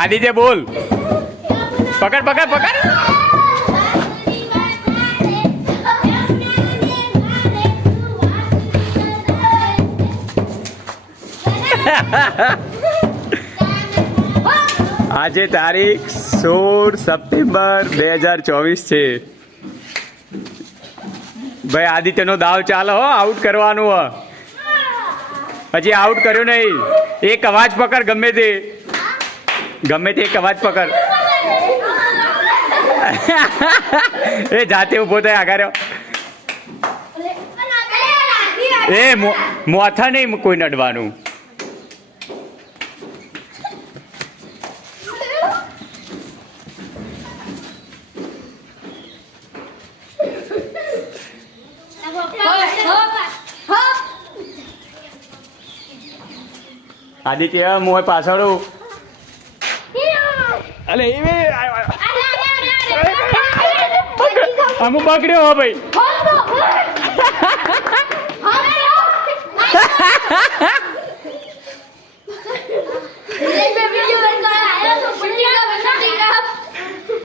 આદિત્ય બોલ. પકડ પકડ પકડ. આજે તારીખ 16 સપ્ટેમ્બર 2024 છે ભાઈ. આદિત્યનો દાવ ચાલે હો, આઉટ કરવાનું હો. હજી આઉટ કર્યો નહીં. એક અવાજ પકડ, ગમે તે એક અવાજ પકડ. એ જાતે ઉભો થાય આગળ. એ મોથા નહીં કોઈ નડવાનું. આદિત્ય મોય પાછળ. અલે અમુ પકડ્યો હો ભાઈ.